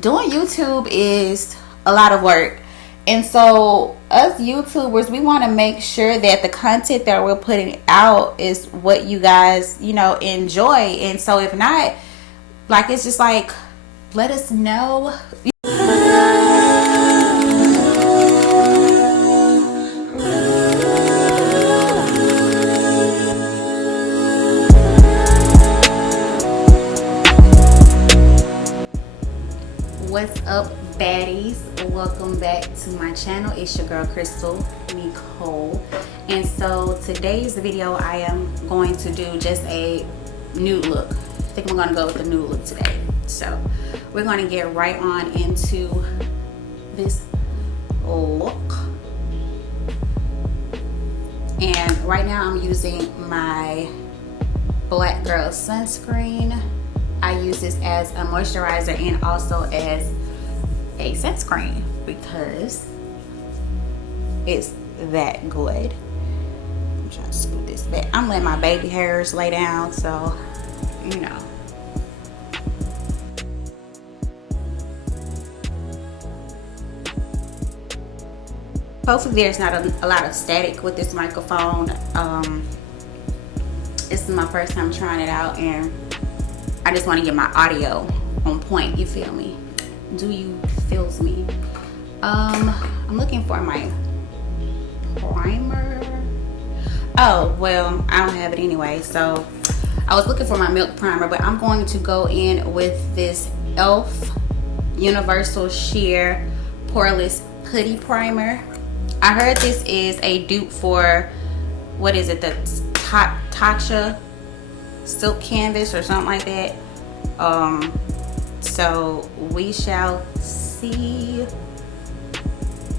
doing YouTube is a lot of work. And so us YouTubers, we want to make sure that the content that we're putting out is what you guys, you know, enjoy. And so if not, like, it's just like, let us know. What's up, baddies? Welcome back to my channel. It's your girl Krystal Nykole, and so today's video I am going to do just a nude look. I think I'm gonna go with the nude look today. So we're gonna get right on into this look, and right now I'm using my Blackgirl Sunscreen. I use this as a moisturizer and also as a sunscreen because it's that good. I'm trying to scoot this back. I'm letting my baby hairs lay down, so you know. Hopefully there's not a lot of static with this microphone. This is my first time trying it out, and I just want to get my audio on point, you feel me? Do you feels me? I'm looking for my primer. Oh, well, I don't have it anyway. So I was looking for my milk primer, but I'm going to go in with this e.l.f. Universal Sheer Poreless Putty Primer. I heard this is a dupe for, what is it, the Tatcha silk canvas or something like that. So we shall see.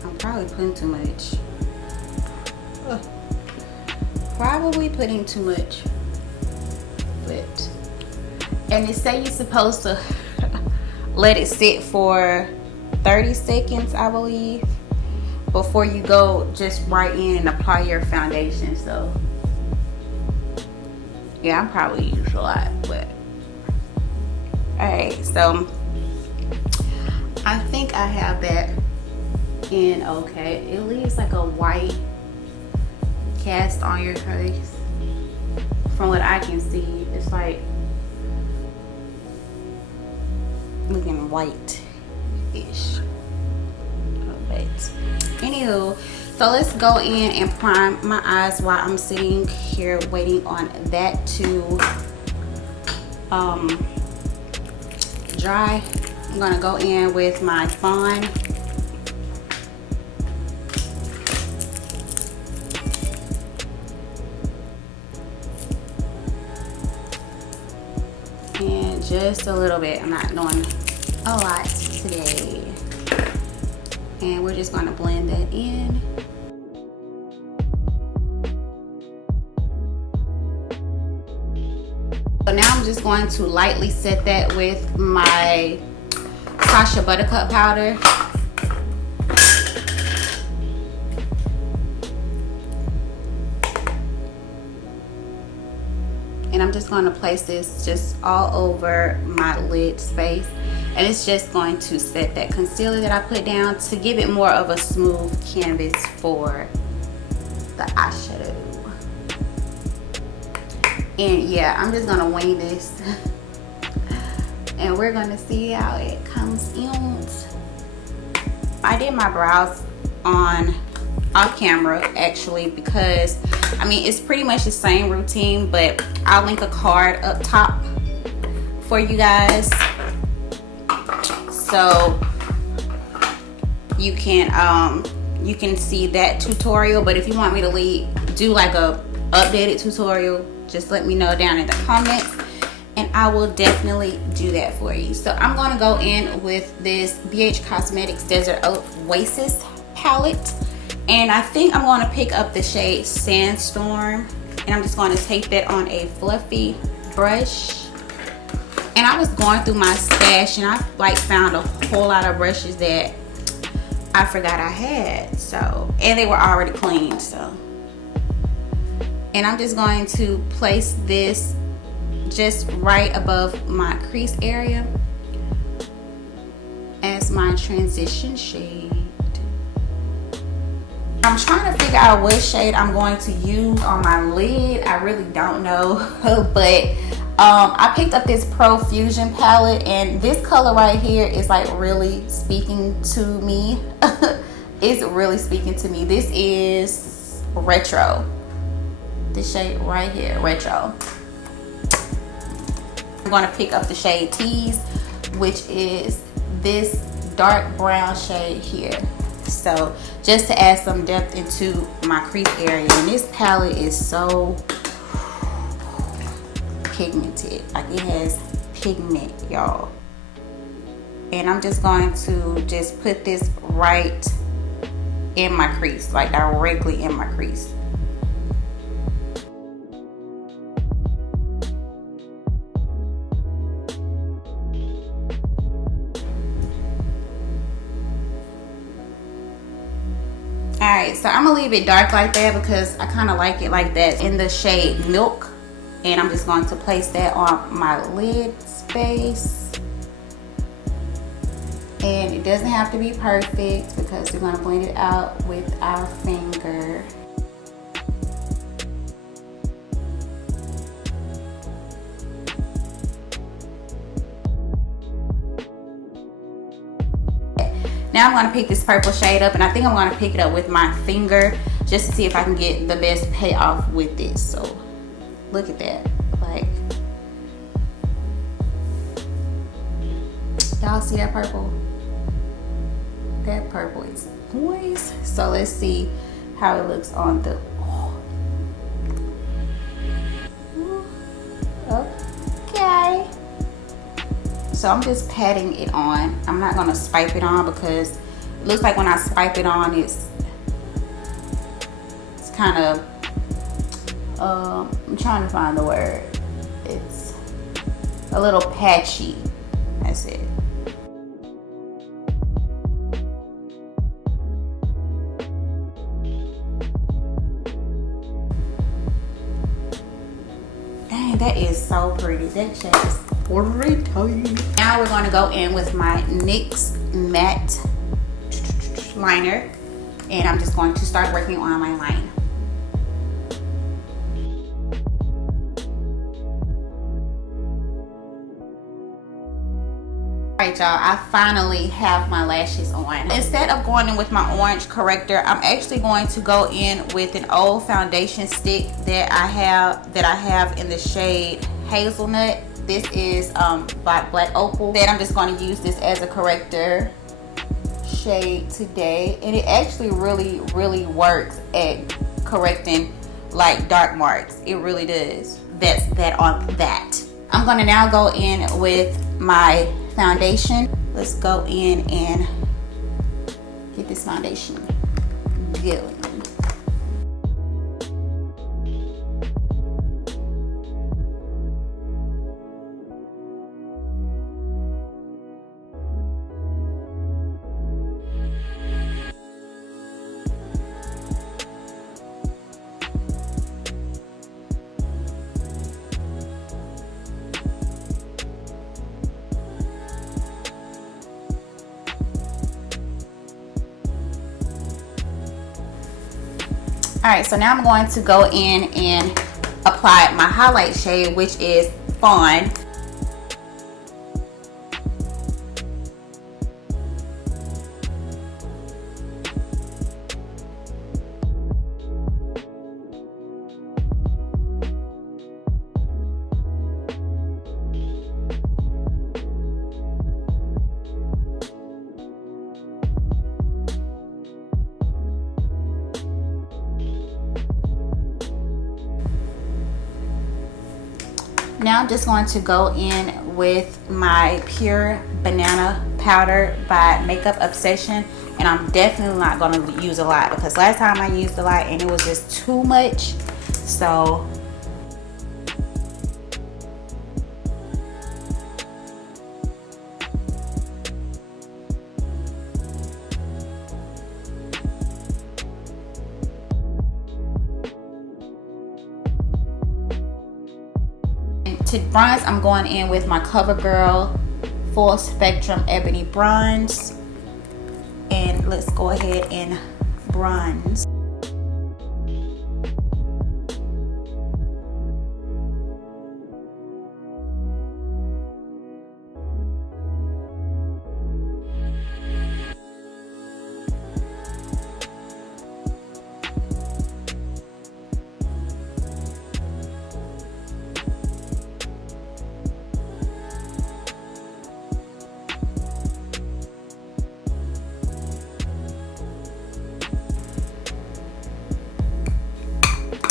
I'm probably putting too much. Probably putting too much, but, and they say you're supposed to let it sit for 30 seconds, I believe, before you go just right in and apply your foundation. So yeah, I'm probably used a lot, but alright, so I think I have that in okay. It leaves like a white cast on your face. From what I can see, it's like looking white-ish. But anywho, so let's go in and prime my eyes while I'm sitting here waiting on that to dry. I'm gonna go in with my Fawn. And just a little bit. I'm not doing a lot today. And we're just gonna blend that in. So now I'm just going to lightly set that with my Sasha Buttercup powder. And I'm just going to place this just all over my lid space. And it's just going to set that concealer that I put down to give it more of a smooth canvas for the eyeshadow. And yeah, I'm just gonna wing this and we're gonna see how it comes in. I did my brows on off camera actually, because I mean it's pretty much the same routine, but I'll link a card up top for you guys so you can see that tutorial. But if you want me to do like a updated tutorial, just let me know down in the comments and I will definitely do that for you. So I'm going to go in with this BH Cosmetics Desert Oasis palette, and I think I'm going to pick up the shade Sandstorm, and I'm just going to take that on a fluffy brush. And I was going through my stash and I like found a whole lot of brushes that I forgot I had, so, and they were already cleaned. So, and I'm just going to place this just right above my crease area. as my transition shade. I'm trying to figure out what shade I'm going to use on my lid. I really don't know, but I picked up this Profusion palette, and this color right here is like really speaking to me. It's really speaking to me. This is Retro. This shade right here, Retro. I'm going to pick up the shade Tease, which is this dark brown shade here. So just to add some depth into my crease area. And this palette is so pigmented. Like, it has pigment, y'all. And I'm just going to just put this right in my crease, like directly in my crease. Alright, so I'm gonna leave it dark like that because I kind of like it like that, in the shade Milk. And I'm just going to place that on my lid space. And it doesn't have to be perfect because we're going to blend it out with our finger. Now I'm going to pick this purple shade up, and I think I'm going to pick it up with my finger just to see if I can get the best payoff with this. So look at that. Like, y'all see that purple? That purple is moist. So let's see how it looks on the, okay. So I'm just patting it on. I'm not gonna spipe it on because it looks like when I spipe it on, it's kind of, I'm trying to find the word. It's a little patchy. That's it. Dang, that is so pretty. That shade is pretty. Now we're going to go in with my NYX matte liner, and I'm just going to start working on my line. Alright, y'all, I finally have my lashes on. Instead of going in with my orange corrector, I'm actually going to go in with an old foundation stick that I have in the shade Hazelnut. This is Black Opal. Then I'm just going to use this as a corrector shade today, and it actually really works at correcting like dark marks. It really does. That's that on that. I'm going to now go in with my foundation. Let's go in and get this foundation going. Alright, so now I'm going to go in and apply my highlight shade, which is Fawn. Now I'm just going to go in with my Pure Banana Powder by Makeup Obsession, and I'm definitely not going to use a lot because last time I used a lot and it was just too much. So to bronze, I'm going in with my CoverGirl Full Spectrum Ebony Bronze. And let's go ahead and bronze.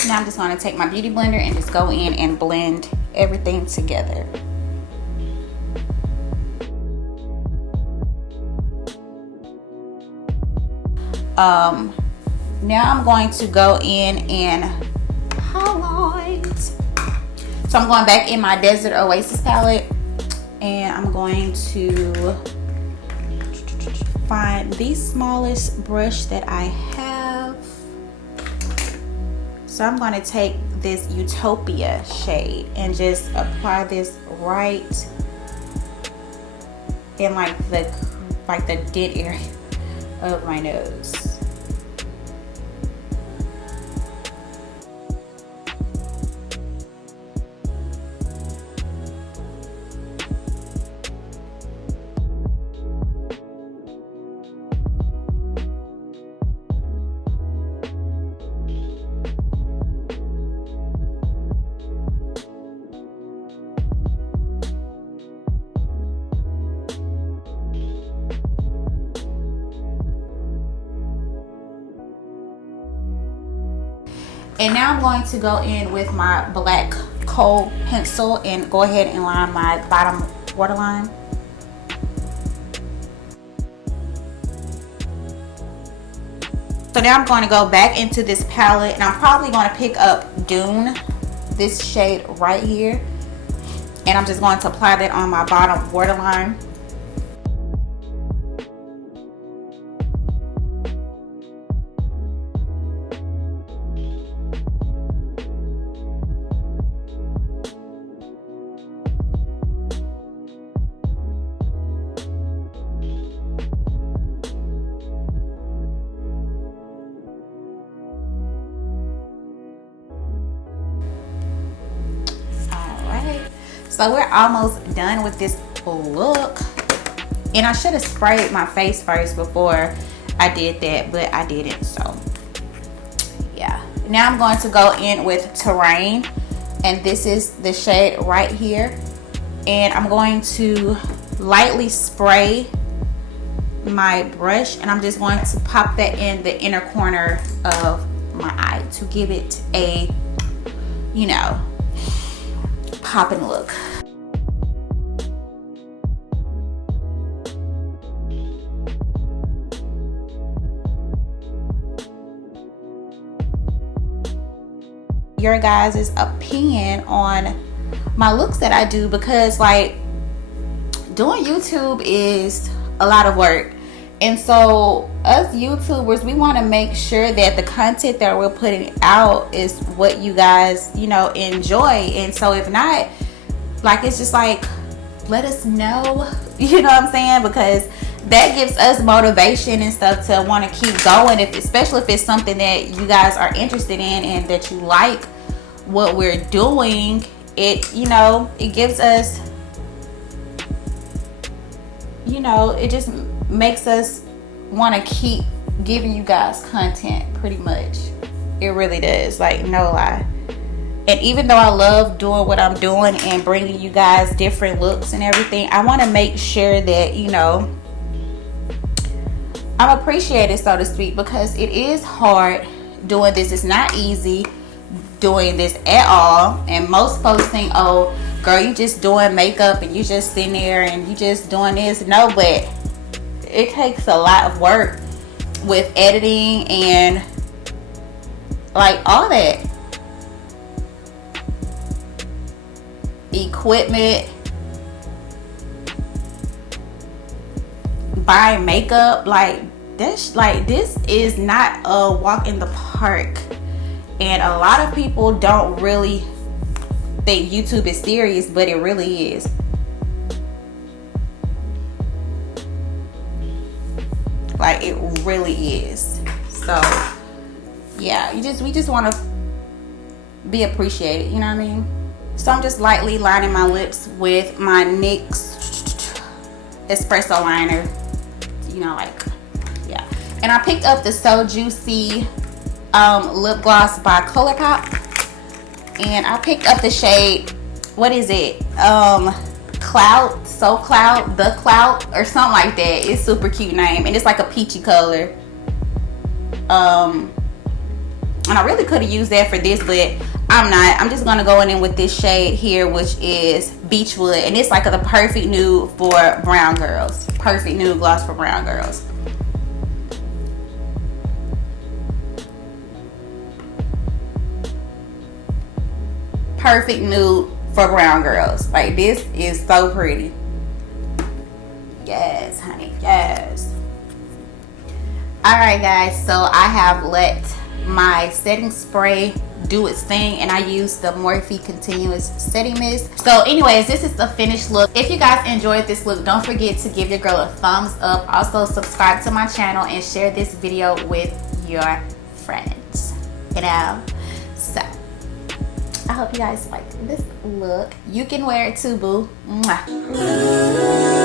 Now I'm just going to take my beauty blender and just go in and blend everything together. Now I'm going to go in and highlight. So I'm going back in my Desert Oasis palette, and I'm going to find the smallest brush that I have. So I'm going to take this Utopia shade and just apply this right in like the dead area of my nose. And now I'm going to go in with my black kohl pencil and go ahead and line my bottom waterline. So now I'm going to go back into this palette, and I'm probably going to pick up Dune, this shade right here, and I'm just going to apply that on my bottom waterline. So we're almost done with this look, and I should have sprayed my face first before I did that, but I didn't. So yeah, now I'm going to go in with Terrain, and this is the shade right here, and I'm going to lightly spray my brush, and I'm just going to pop that in the inner corner of my eye to give it a, you know, poppin' look. Your guys' opinion on my looks that I do, because like doing YouTube is a lot of work, and so us YouTubers, we want to make sure that the content that we're putting out is what you guys, you know, enjoy. And so if not, like, it's just like, let us know, you know what I'm saying, because that gives us motivation and stuff to want to keep going, especially if it's something that you guys are interested in and that you like what we're doing. It, you know, it gives us, you know, it just makes us want to keep giving you guys content, pretty much. It really does, like, no lie. And even though I love doing what I'm doing and bringing you guys different looks and everything, I want to make sure that, you know, I'm appreciated, so to speak, because it is hard doing this. It's not easy doing this at all. And most folks think, oh girl, you just doing makeup and you just sitting there and you just doing this. No, but it takes a lot of work with editing and like all that equipment, buying makeup. Like this is not a walk in the park, and a lot of people don't really think YouTube is serious, but it really is. Like, it really is. So yeah, we just want to be appreciated, you know what I mean? So I'm just lightly lining my lips with my NYX espresso liner, you know, like, yeah. And I picked up the So Juicy lip gloss by ColourPop, and I picked up the shade, what is it, Clout, So Clout, The Clout, or something like that. It's super cute name, and it's like a peachy color. And I really could have used that for this, but I'm not. I'm just gonna go in with this shade here, which is Beechwood, and it's like the perfect nude for brown girls. Perfect nude gloss for brown girls. Perfect nude for brown girls. Like, this is so pretty. Yes, honey, yes. All right, guys, so I have let my setting spray do its thing, and I use the Morphe Continuous Setting Mist. So anyways, this is the finished look. If you guys enjoyed this look, don't forget to give your girl a thumbs up. Also, subscribe to my channel and share this video with your friends, you know? So I hope you guys liked this look. You can wear it too, boo. Mwah.